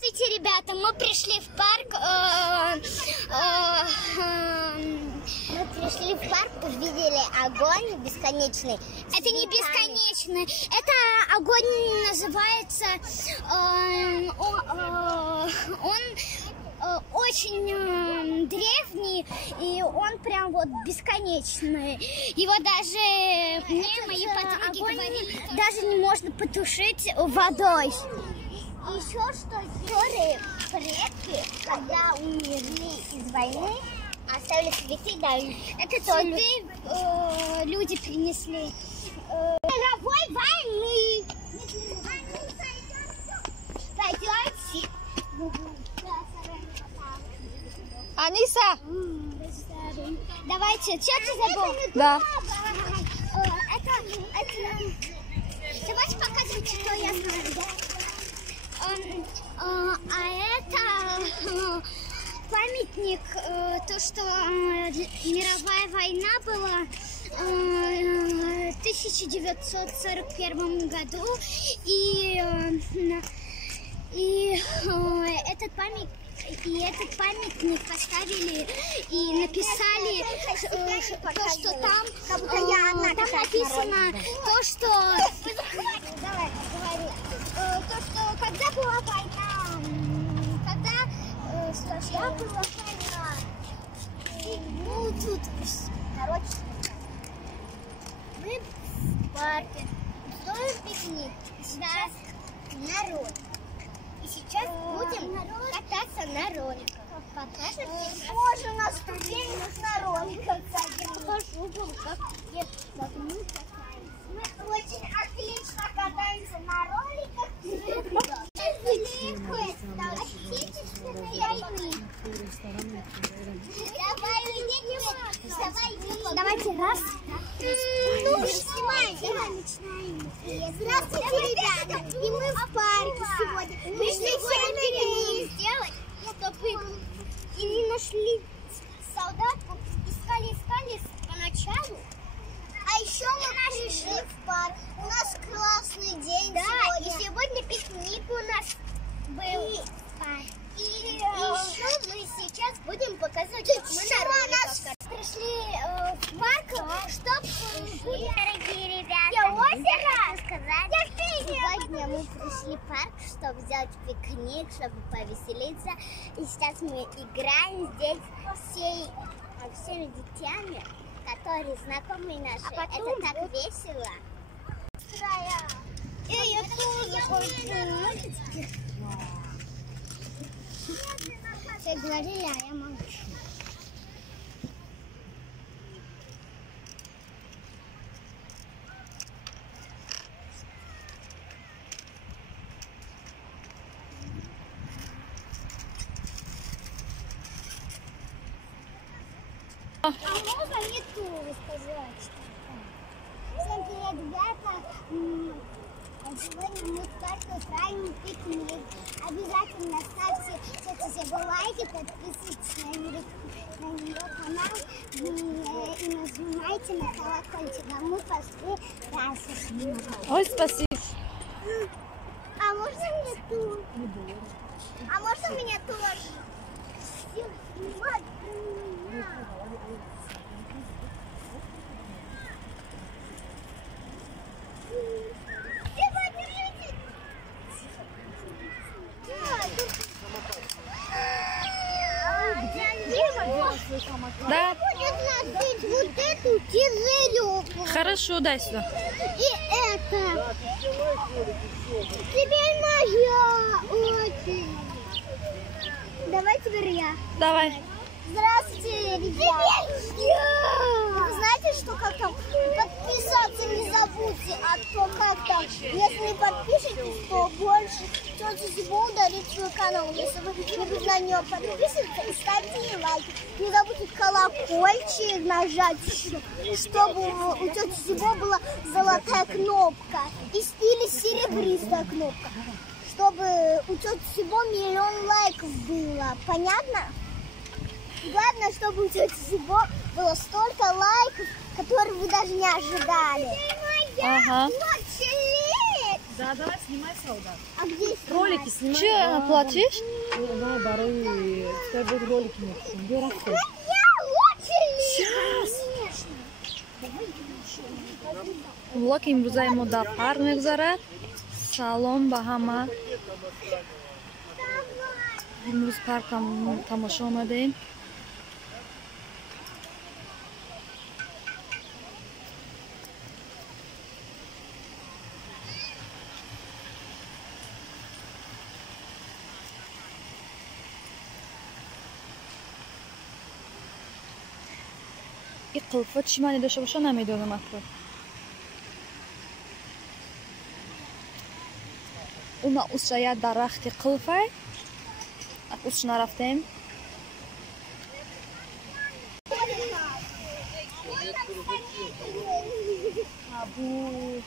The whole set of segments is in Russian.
Здравствуйте, ребята, мы пришли в парк. Увидели огонь бесконечный. Это не бесконечный, это огонь называется, он очень древний, и он прям вот бесконечный. Его даже мне мои подруги говорили, даже не можно потушить водой. Еще что истории предки, когда умерли из войны, оставили цветы, да, это цветы люди принесли. Мировой войны. Пойдете? Аниса! Давайте, что ты забыл? Да. Давайте показывать, что я знаю. Это памятник, то, что мировая война была в 1941 году, и этот памятник поставили и написали, то, что там написано, то, что когда была война, когда была война, ну тут, короче, мы в парке, устроим пикник, сейчас народ. И сейчас будем кататься на роликах. Боже, у нас студент на роликах. Покажу, как мы катаемся. Мы очень отлично катаемся на роликах. Давайте раз. Ну, снимаем. Здравствуйте, ребята. И мы в парке сегодня. Пришли сегодня сделать, чтобы и не нашли солдатку. Искали поначалу. А еще мы пришли в парк. У нас классный день сегодня. И сегодня пикник у нас был. И еще мы сейчас будем показывать, как мы на роликах пришли в парк, чтобы дорогие ребята, озеро сказать. Сегодня мы пришли в парк, чтобы сделать пикник, чтобы повеселиться. И сейчас мы играем здесь всеми детьми, которые знакомые наши. Это так весело. Я тоже хочу. Все говорили, а я молчу. А можно не ту рассказать? Всем привет, ребята! Сегодня мы в парке устраиваем пикник. Обязательно ставьте себе лайки, подписывайтесь на его канал и нажимайте на колокольчик. А мы пошли дальше. Ой, спасибо. А можно мне ту? А можно меня тоже? Да. Будет носить вот эту тяжелюку. Хорошо, дай сюда. И это. Теперь моя очередь. Давай теперь я. Давай. Здравствуйте, ребята. Вы знаете, что как там подписаться не забудьте, а то как там, если подпишетесь, то больше тетя Зиба ударит свой канал. Если вы не на нее подписываетесь, и ставьте лайки. Не забудьте колокольчик нажать еще, чтобы у тети Зиба была золотая кнопка или серебристая кнопка, чтобы у тети Зиба 1 000 000 лайков было. Понятно? Главное, чтобы у тети Зибо было столько лайков, которые вы даже не ожидали. Ага. Да, давай снимай сауда. А где Ролики снимай. Че, платишь? Да, барой. Теперь будут ролики написаны. Где растут? Сейчас! Влог имрӯзаи мо дар парк мегузарад. Салом ба ҳама. имрӯз паркам тамошо омадем. این قلفا چی معنی داشته باشه نمیدونم اصلا. اون اوسش یه درخت قلفه. اوسش نرفتیم. ابو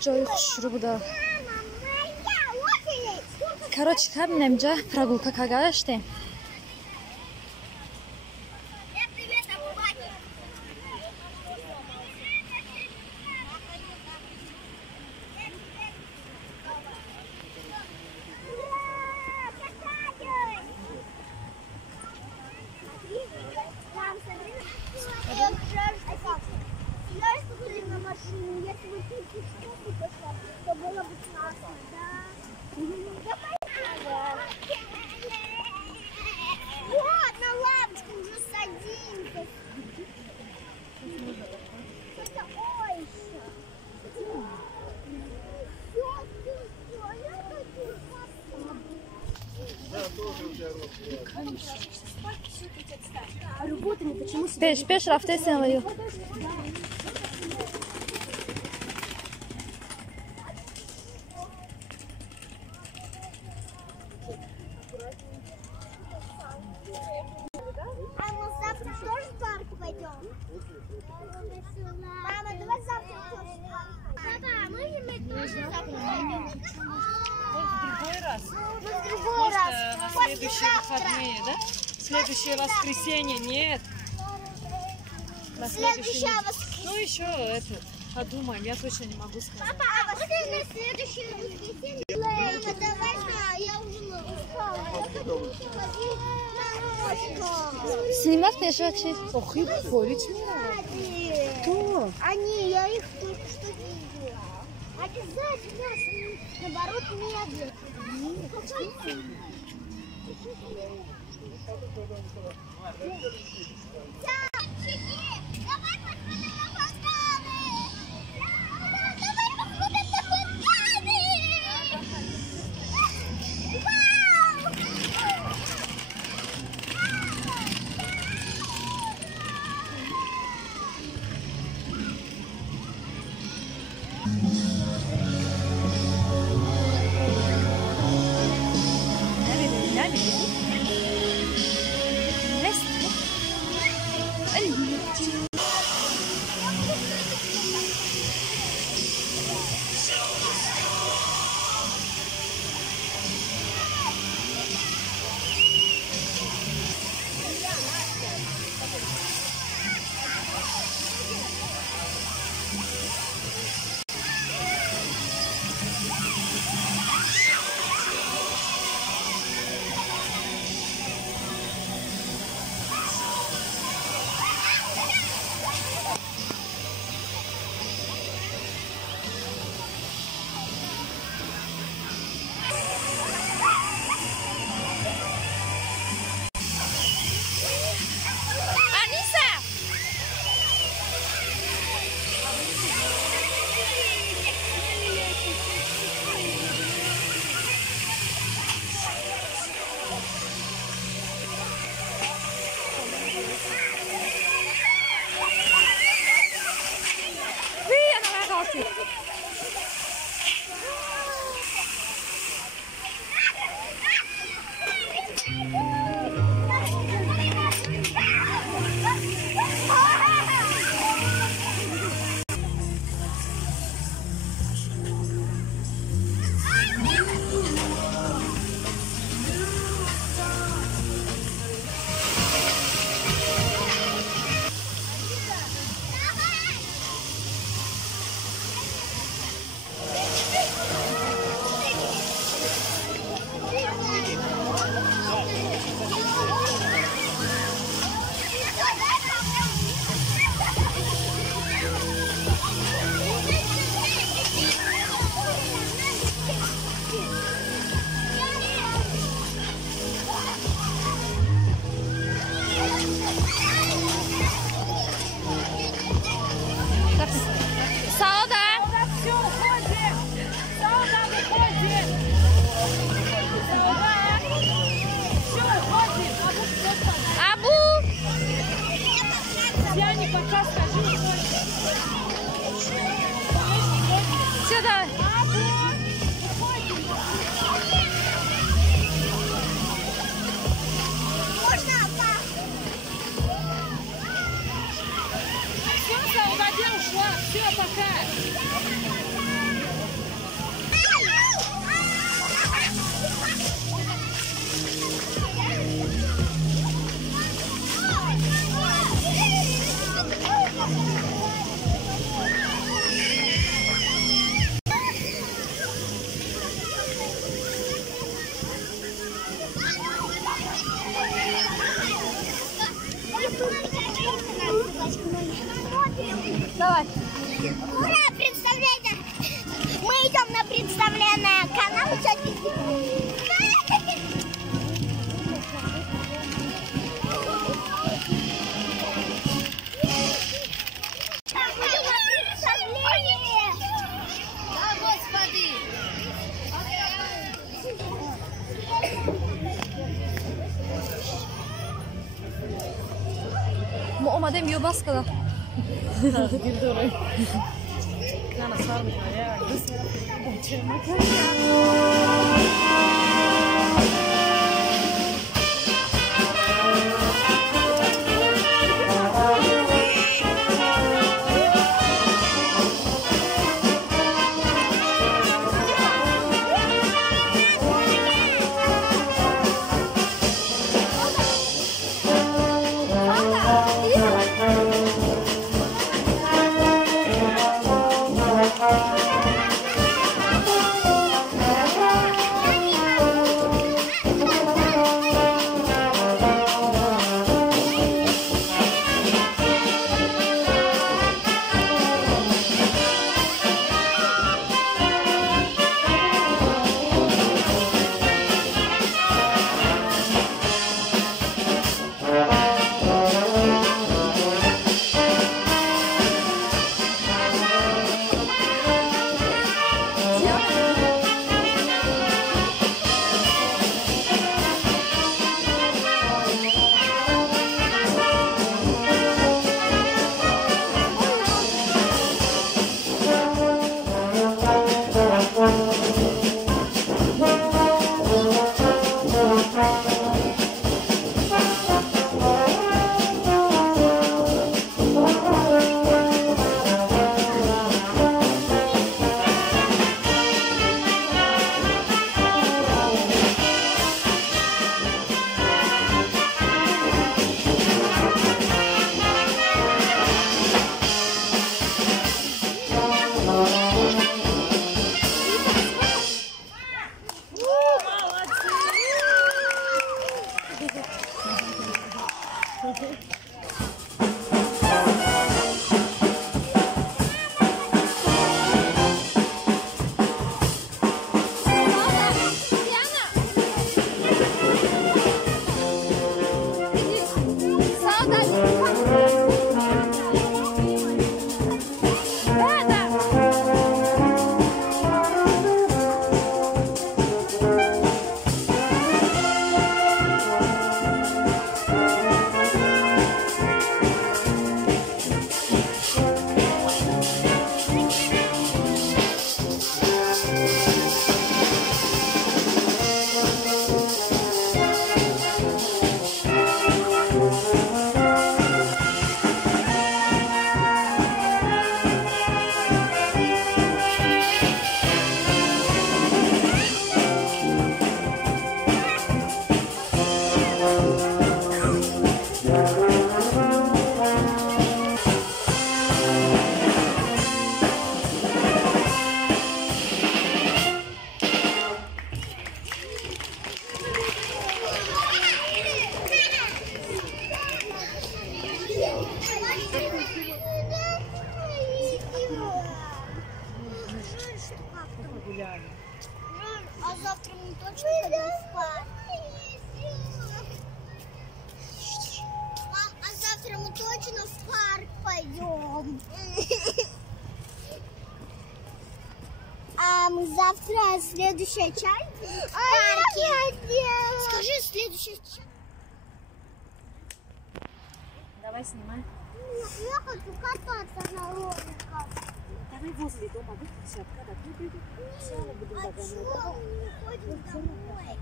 جای خوشرو بوده. короче کردیم اینجا прогулка کردیم. Если бы ты пешком пошла, то было бы классно, да? Вот, на лавочку уже садимся. Это ой еще. Работа не почему Пеш рафтесен ваю. А мы завтра тоже в парк пойдем? Мама, давай завтра тоже в парк. Папа, мы тоже завтра пойдем. Может, в другой раз? Ну, в другой Может, раз. на следующие выходные, да? Следующее воскресенье нет. На Следующее неделе. воскресенье. Ну, еще это, подумаем, я точно не могу сказать. Папа, а вот на следующее воскресенье? Мама, давай, я уже устала. Я хочу ходить на ночку. Снимать не шачи. Ох, и полить. Кто? Они, я их только что видела. Обязательно, наоборот, медленно. Давай посмотрим на фонтаны! Давай посмотрим на фонтаны! Давай. Ура, представление! Мы идем на представление канала «Тетя». ما اومدیم یو بس کده Girdi oraya. Yani sarmıyor ya. А завтра мы точно пойдем в парк? Мам, а завтра мы точно в парк пойдем? А мы завтра следующая часть в парке. Скажи, следующая часть. Давай снимай. Я хочу кататься на роликах. Давай возле дома выключи, когда ты сначала будем А чего мы не ходим домой?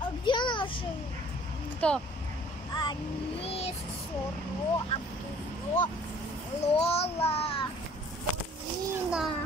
А где наши? Кто? Они, Соро, Абдулло, Лола, Нина.